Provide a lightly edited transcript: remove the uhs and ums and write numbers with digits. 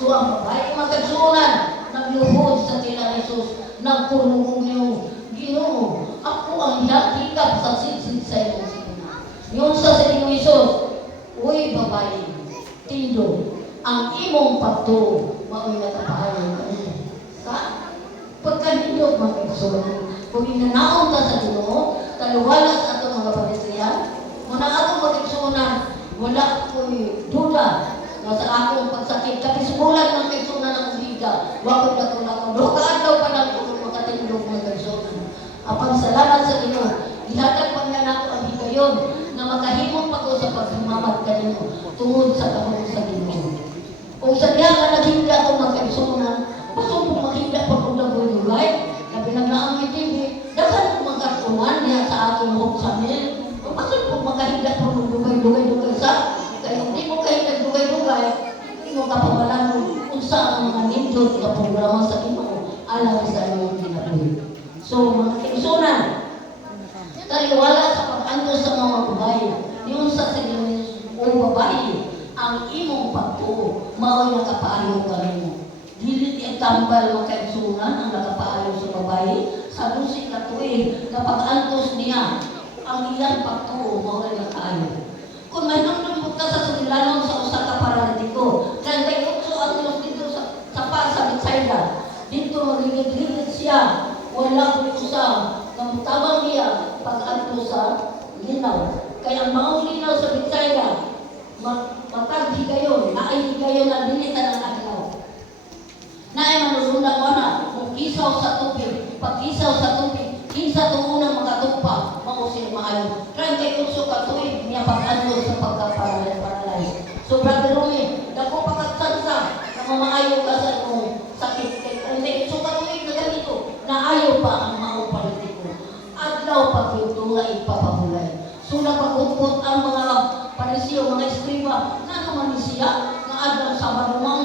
So ang babae magkasunan, nagluhod sa tila ni Jesus, nagpulungog niyo, Ginoo, ako ang hikap sa sidsid sa iyong sikuna. Yung sa Ginoo Jesus, uy babae, tindo, ang imong pagto, mao'y natapahayon kanina. Sa pagkanindog mga igsoon, kung inanaon ta sa Ginoo, taluwalas ato mga pagkasiyan, muna atong mag-igsunan, wala ko'y duda na sa akong pagsakit. Kapisubulan ng kaigsunan ng uliga, wakot na kung ako, dokaadlaw pa lang kung makatindog mga kaigsunan. Apang salamat sa Ginoo, ihatag pa nga nato ang higayon na makahimong pa ko sa pagsumamat kanino tungod sa kahon sa Ginoo. Kung sa diya nga naghinda ko mga kaigsunan, pasok kung maghinda pa kong lagoy-lugay, na pinaglaang itindi, dasan kung magkatuman niya sa aking huksanil, pasok kung makahinda pa kong lugay-lugay sa, kaya hindi mo kahinda lugay-lugay, hindi mo kapamalan kung saan ang mga nindot na programa sa Ginoo alam sa iyong kinabuhi. So, mga kaigsunan, taliwala sa pag-antos sa mga babae, yung sa Ginoo o babae, ang imong pagtuo, mao'y nakapaayo ka rin. Dili ang tambal mga kaigsunan ang nakapaayo sa babae, sa lusik na tuwid na pag-antos niya, ang iyang pagtuo, mao'y nakaayo. Kung may nandun ka sa sumilanon sa usa ka paralitiko, 38 ang dito sa Bethsaida, dito magigit-ligit siya, wala ko usa, kamutabang niya pag-antos sa linaw. Kaya ang maong linaw sa Bethsaida, matag higayon, naay higayon na dilitan ng adlaw. Naay manulundag mo na, kung kisaw sa tubig, pag kisaw sa tubig, kinsa itong unang makatupa, mausir maayo. 38 ka tuwid, niya pag-antos sa pagkaparalay. So Brother Rumi, dako pagkatsansa, na mamaayo ka sa imong sakit. 38 ka tuwid na ganito, naayo pa ang maong politiko. Adlaw pag yung nga ipapabulay. So napagupot ang mga Pariseo, mga eskriba, nga naman siya, nga adlaw sa marumang